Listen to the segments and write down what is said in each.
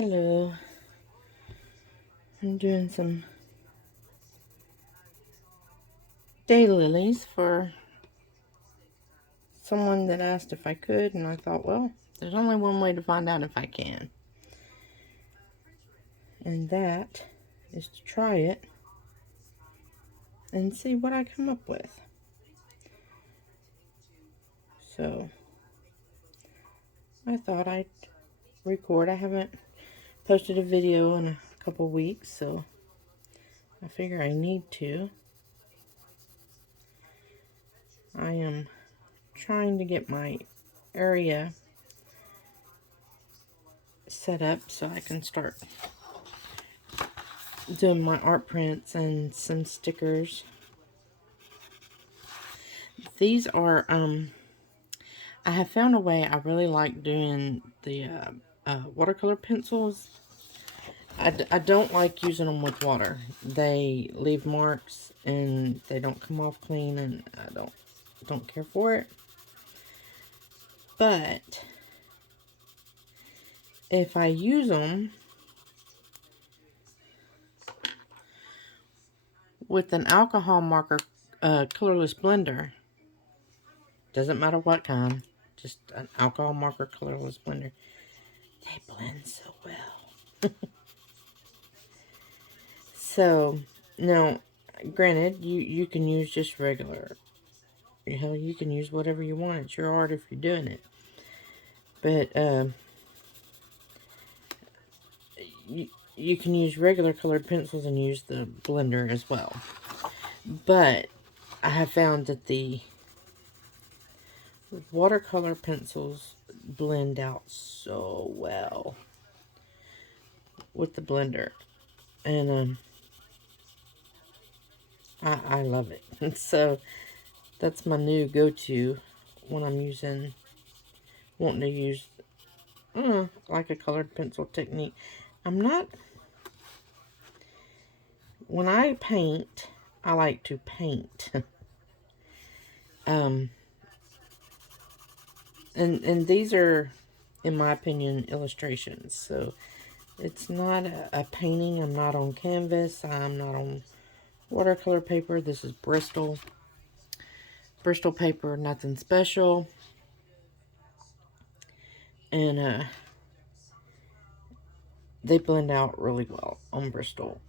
Hello, I'm doing some daylilies for someone that asked if I could, and I thought, well, there's only one way to find out if I can, and that is to try it and see what I come up with. So, I thought I'd record. I haven't posted a video in a couple weeks, so I figure I need to. I am trying to get my area set up so I can start doing my art prints and some stickers. These are, I have found a way. I really like doing the watercolor pencils. I don't like using them with water. They leave marks and they don't come off clean, and I don't care for it. But if I use them with an alcohol marker colorless blender, doesn't matter what kind, just an alcohol marker colorless blender, they blend so well. So, now, granted, you can use just regular. Hell, you can use whatever you want. It's your art if you're doing it. But, you can use regular colored pencils and use the blender as well. But, I have found that the watercolor pencils blend out so well with the blender. And, I love it. So, that's my new go-to when I'm wanting to use like a colored pencil technique. When I paint, I like to paint. And these are, in my opinion, illustrations. So it's not a painting. I'm not on canvas. I'm not on watercolor paper. This is Bristol paper, nothing special. And they blend out really well on Bristol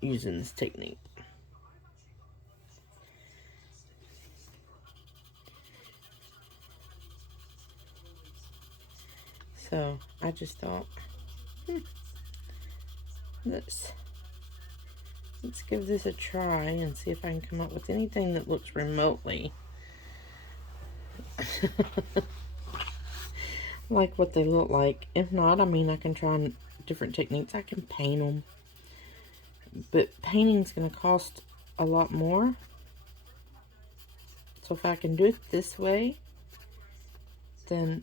using this technique. So I just thought, let's give this a try and see if I can come up with anything that looks remotely like what they look like. If not, I mean, I can try different techniques. I can paint them, but painting's going to cost a lot more. So if I can do it this way, then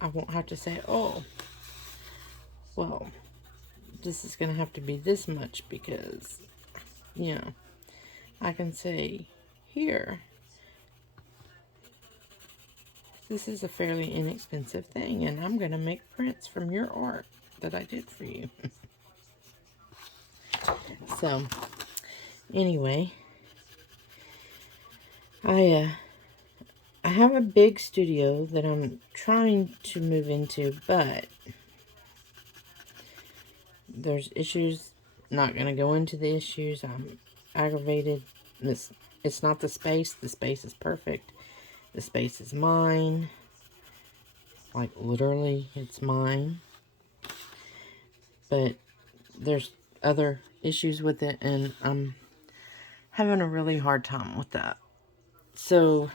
I won't have to say, oh, well, this is going to have to be this much, because, you know, I can say, here, this is a fairly inexpensive thing, and I'm going to make prints from your art that I did for you. So, anyway, I have a big studio that I'm trying to move into, but there's issues. Not going to go into the issues. I'm aggravated. It's not the space. The space is perfect. The space is mine. Like, literally, it's mine. But there's other issues with it, and I'm having a really hard time with that. So,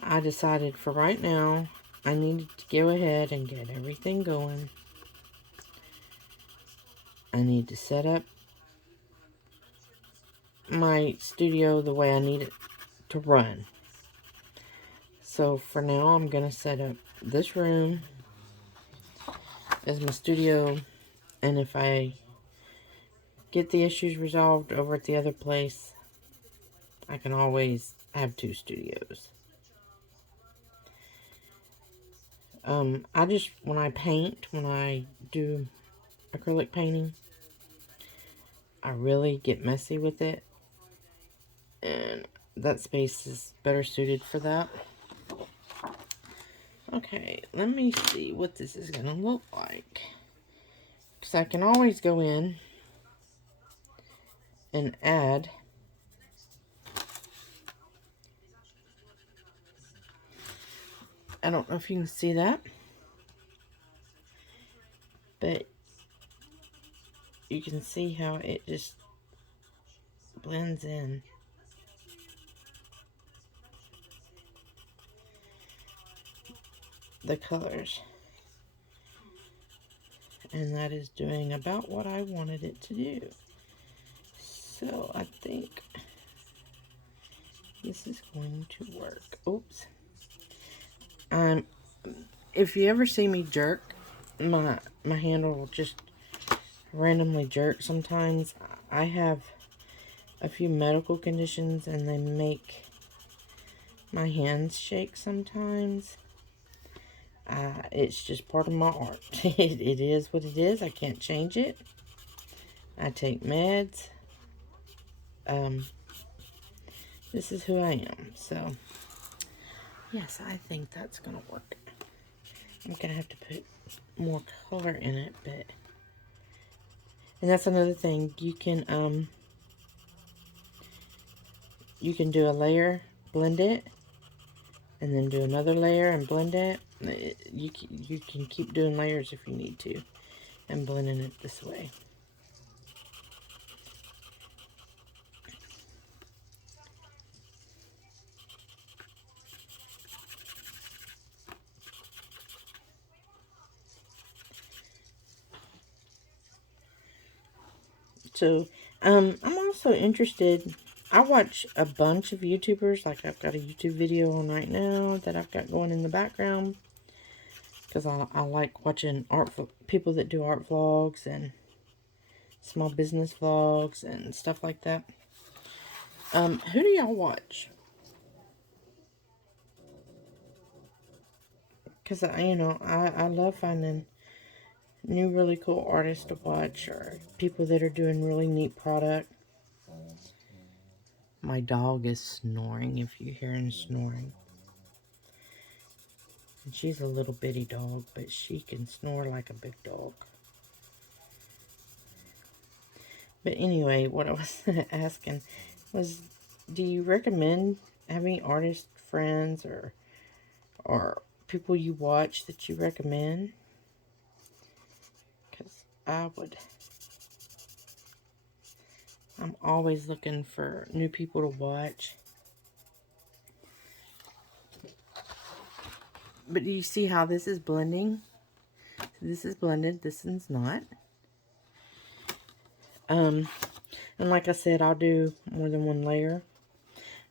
I decided for right now, I needed to go ahead and get everything going. I need to set up my studio the way I need it to run. So for now, I'm going to set up this room as my studio, and if I get the issues resolved over at the other place, I can always have 2 studios. When I paint, when I do acrylic painting, I really get messy with it, and that space is better suited for that. Okay, let me see what this is going to look like. Because I can always go in and add I don't know if you can see that, but you can see how it just blends in. The colors. And that is doing about what I wanted it to do. So I think this is going to work. Oops. If you ever see me jerk, my handle will just randomly jerk sometimes. I have a few medical conditions and they make my hands shake sometimes. It's just part of my art. It is what it is. I can't change it. I take meds. This is who I am. So, yes, I think that's going to work. I'm going to have to put more color in it, but... And that's another thing. You can do a layer, blend it, and then do another layer and blend it. You can keep doing layers if you need to, and blending it this way. So, I'm also interested. I watch a bunch of YouTubers. Like, I've got a YouTube video on right now that I've got going in the background. Because I like watching people that do art vlogs and small business vlogs and stuff like that. Who do y'all watch? Because, I love finding new really cool artists to watch, or people that are doing really neat product. My dog is snoring, if you hear him snoring. And she's a little bitty dog, but she can snore like a big dog. But anyway, what I was asking was, do you recommend having artist friends or people you watch that you recommend? Because I'm always looking for new people to watch. But do you see how this is blending? This is blended, this one's not. And like I said, I'll do more than one layer.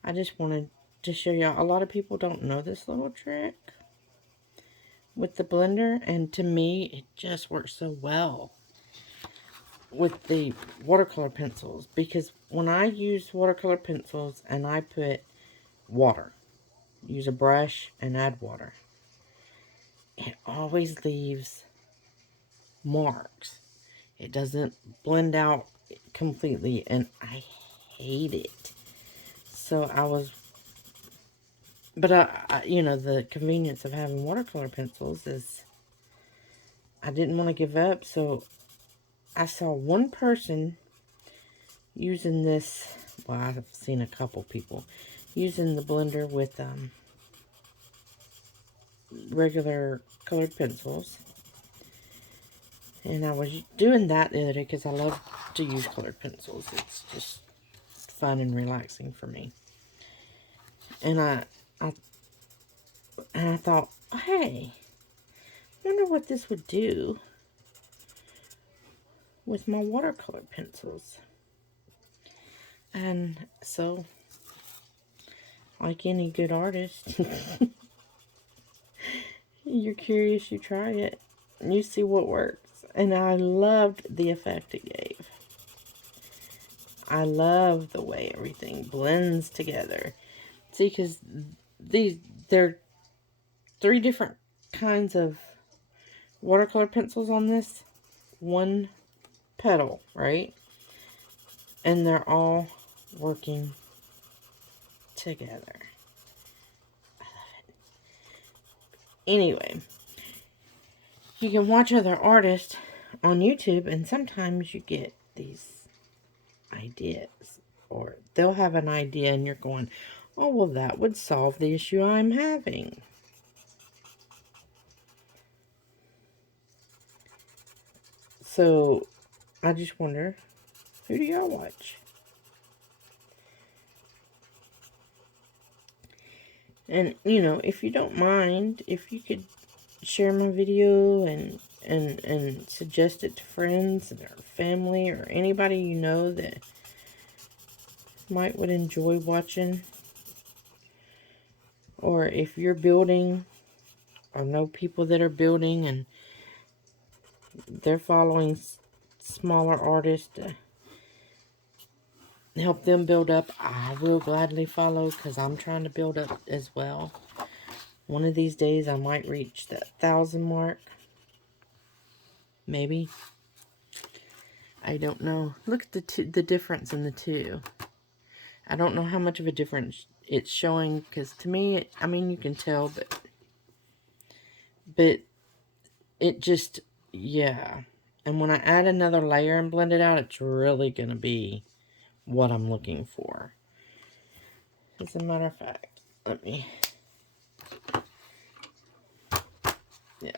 I just wanted to show y'all. A lot of people don't know this little trick with the blender, and to me, it just works so well with the watercolor pencils, because when I use watercolor pencils and I put water, use a brush and add water, it always leaves marks. It doesn't blend out completely, and I hate it. So but the convenience of having watercolor pencils is, I didn't want to give up, so I saw one person using this. Well, I've seen a couple people using the blender with regular colored pencils. And I was doing that the other day because I love to use colored pencils. It's just fun and relaxing for me. And I thought, hey, I wonder what this would do with my watercolor pencils. And so, like any good artist, you're curious, you try it, and you see what works. And I loved the effect it gave. I love the way everything blends together. See, because they're 3 different kinds of watercolor pencils on this one petal, right? And they're all working together. I love it. Anyway, you can watch other artists on YouTube, and sometimes you get these ideas, or they'll have an idea and you're going, oh, well, that would solve the issue I'm having. So I just wonder, who do y'all watch? And, you know, if you don't mind, if you could share my video and suggest it to friends or family or anybody you know that would enjoy watching. Or if you're building, or know people that are building and they're following smaller artists to help them build up, I will gladly follow, because I'm trying to build up as well. One of these days I might reach that 1,000 mark. Maybe. I don't know. Look at the difference in the two. I don't know how much of a difference it's showing, because to me, I mean, you can tell, but it just, yeah. And when I add another layer and blend it out, it's really going to be what I'm looking for. As a matter of fact, let me, yeah.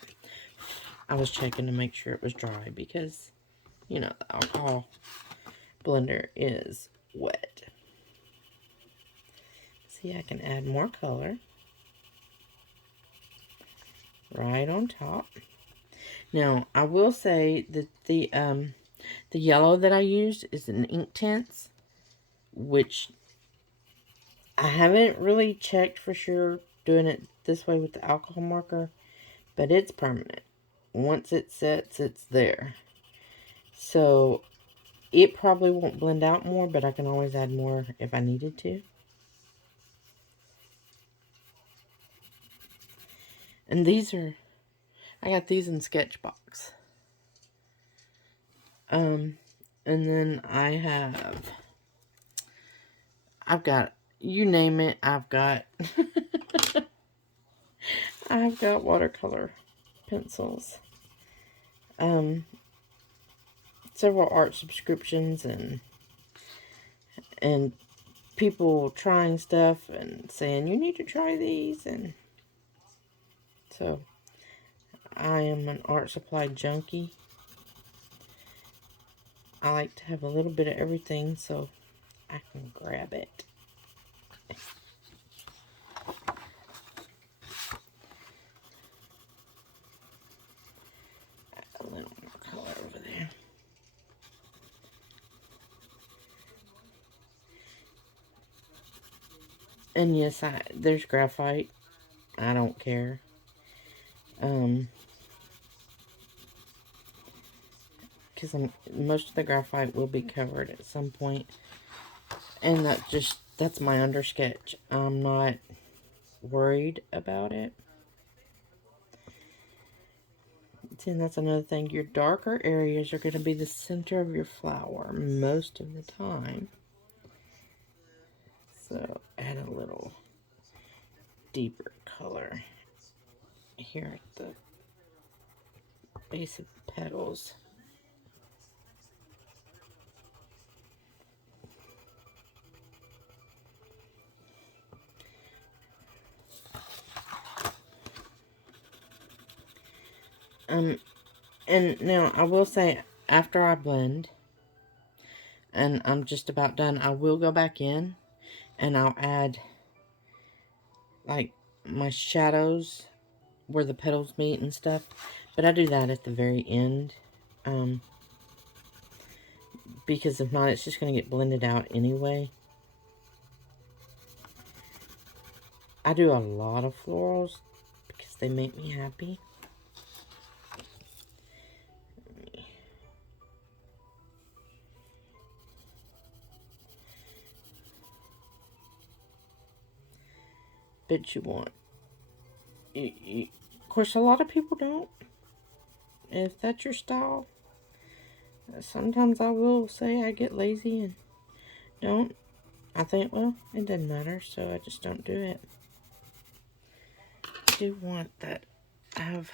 I was checking to make sure it was dry, because, you know, the alcohol blender is wet. See, I can add more color right on top. Now, I will say that the yellow that I used is an Inktense, which I haven't really checked for sure doing it this way with the alcohol marker, but it's permanent. Once it sets, it's there. So it probably won't blend out more, but I can always add more if I needed to. And these are, I got these in Sketchbox. And then I've got, you name it, I've got, I've got watercolor pencils. Several art subscriptions and people trying stuff and saying, you need to try these, and so I am an art supply junkie. I like to have a little bit of everything so I can grab it. Add a little more color over there. And yes, there's graphite. I don't care. Because most of the graphite will be covered at some point. And that's my undersketch. I'm not worried about it. See, and that's another thing. Your darker areas are going to be the center of your flower most of the time. So add a little deeper color here at the base of the petals. And now I will say, after I blend and I'm just about done, I will go back in and I'll add like my shadows where the petals meet and stuff, but I do that at the very end, because if not, it's just going to get blended out anyway. I do a lot of florals because they make me happy. But you want, of course, a lot of people don't. if that's your style. Sometimes I will say I get lazy and don't. I think, well, it doesn't matter, so I just don't do it. I do want that. I have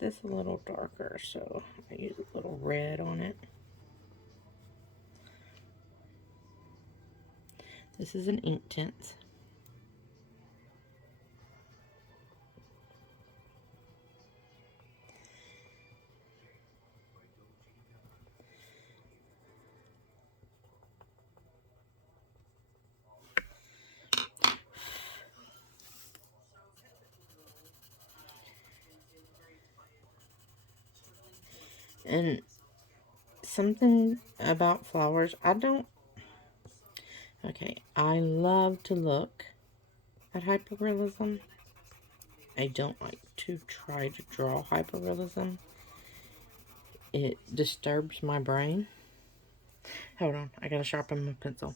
this a little darker, so I use a little red on it. This is an ink tint. And something about flowers, okay, I love to look at hyperrealism. I don't like to try to draw hyperrealism. It disturbs my brain. Hold on, I gotta sharpen my pencil.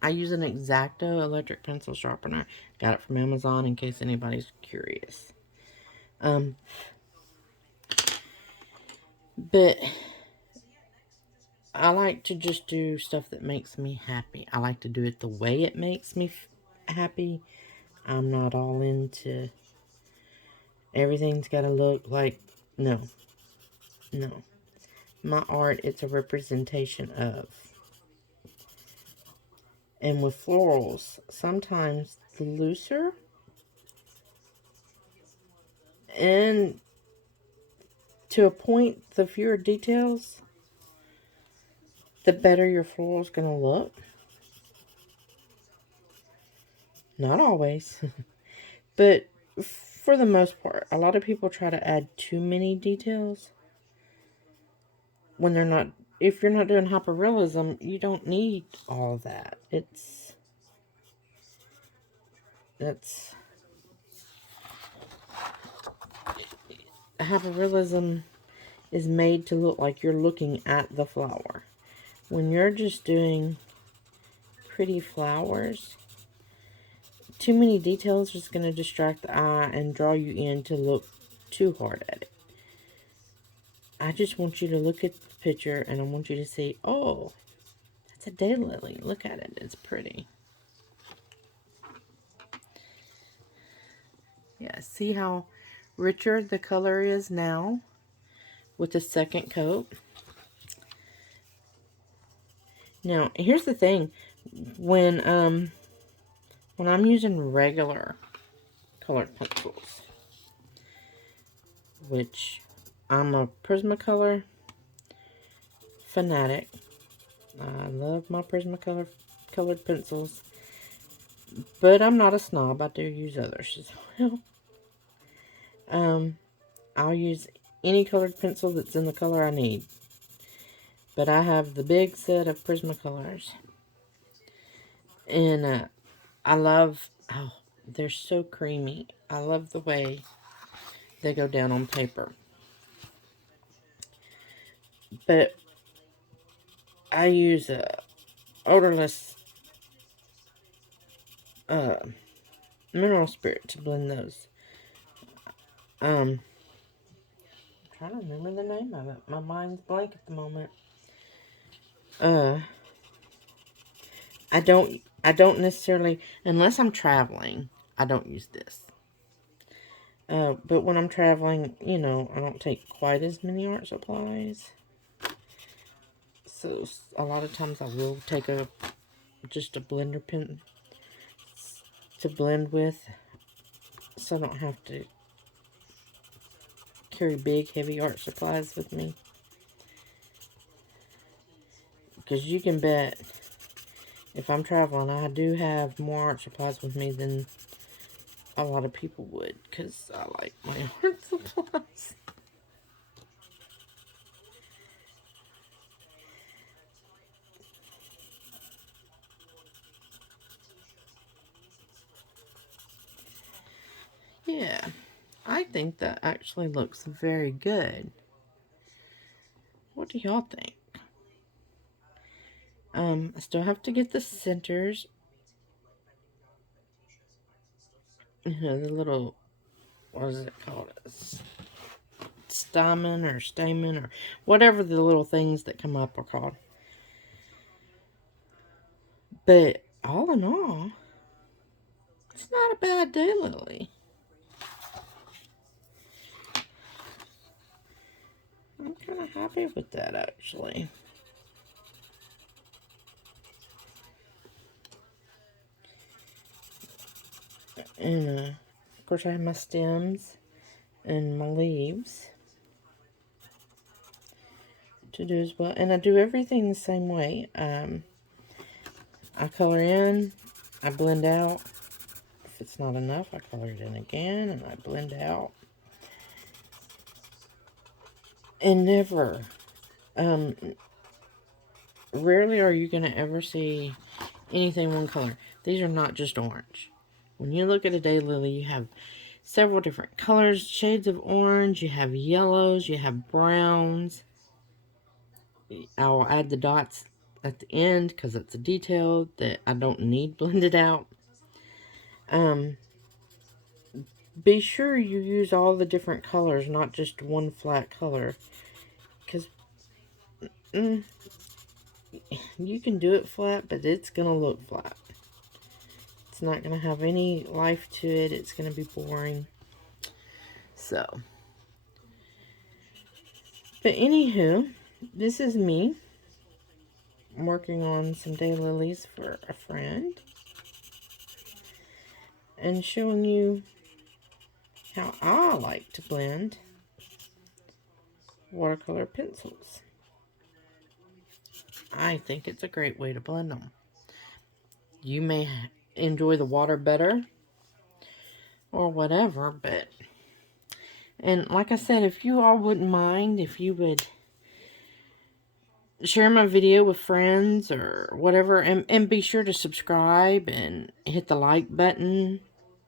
I use an X-Acto electric pencil sharpener. Got it from Amazon in case anybody's curious. But I like to just do stuff that makes me happy. I like to do it the way it makes me happy. I'm not all into everything's got to look like, no. My art, it's a representation of. And with florals, sometimes the looser and to a point, the fewer details, the better your floral is going to look. Not always. But for the most part, a lot of people try to add too many details when they're not. If you're not doing hyperrealism, you don't need all that. That's hyperrealism is made to look like you're looking at the flower. When you're just doing pretty flowers, too many details is going to distract the eye and draw you in to look too hard at it. I just want you to look at the picture and I want you to say, oh, that's a daylily. Look at it. It's pretty. Yeah, see how richer the color is now with the second coat? Now, here's the thing. When I'm using regular colored pencils, which I'm a Prismacolor fanatic. I love my Prismacolor colored pencils. But I'm not a snob. I do use others as well. I'll use any colored pencil that's in the color I need. But I have the big set of Prismacolors. And I love, oh, they're so creamy. I love the way they go down on paper. But I use a odorless mineral spirit to blend those. I'm trying to remember the name of it. My mind's blank at the moment. I don't necessarily, unless I'm traveling, I don't use this. But when I'm traveling, you know, I don't take quite as many art supplies. So a lot of times I will take just a blender pen to blend with, so I don't have to carry big, heavy art supplies with me. Because you can bet, if I'm traveling, I do have more art supplies with me than a lot of people would, because I like my art supplies. Yeah, I think that actually looks very good. What do y'all think? I still have to get the centers you know, the little, what is it called? Stamen or whatever the little things that come up are called. But all in all, it's not a bad daylily. I'm kind of happy with that, actually. And, of course, I have my stems and my leaves to do as well. And I do everything the same way. I color in, I blend out. If it's not enough, I color it in again, and I blend out. And never, rarely are you going to ever see anything one color. These are not just orange. When you look at a daylily, you have several different colors, shades of orange, you have yellows, you have browns. I'll add the dots at the end because it's a detail that I don't need blended out. Be sure you use all the different colors, not just one flat color, because you can do it flat, but it's going to look flat. It's not going to have any life to it. It's going to be boring. So, but anywho, this is me. I'm working on some daylilies for a friend. And showing you how I like to blend watercolor pencils. I think it's a great way to blend them. You may enjoy the water better or whatever, but, and like I said, if you all wouldn't mind, if you would share my video with friends or whatever, and be sure to subscribe and hit the like button.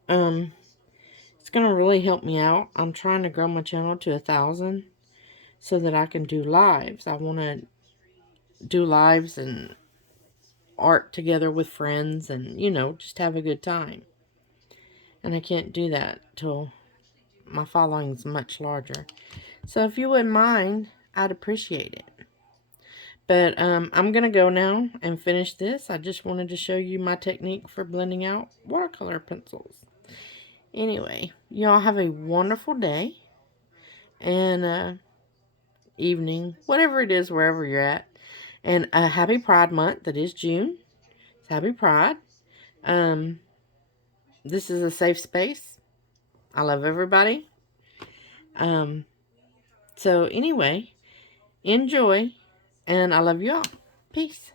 It's going to really help me out. I'm trying to grow my channel to 1,000 so that I can do lives. I want to do lives and art together with friends and, you know, just have a good time. And I can't do that till my following's much larger. So if you wouldn't mind, I'd appreciate it. But I'm going to go now and finish this. I just wanted to show you my technique for blending out watercolor pencils. Anyway, y'all have a wonderful day and evening, whatever it is, wherever you're at. And a happy Pride Month. That is June. It's happy Pride. This is a safe space. I love everybody. So anyway, enjoy, and I love you all. Peace.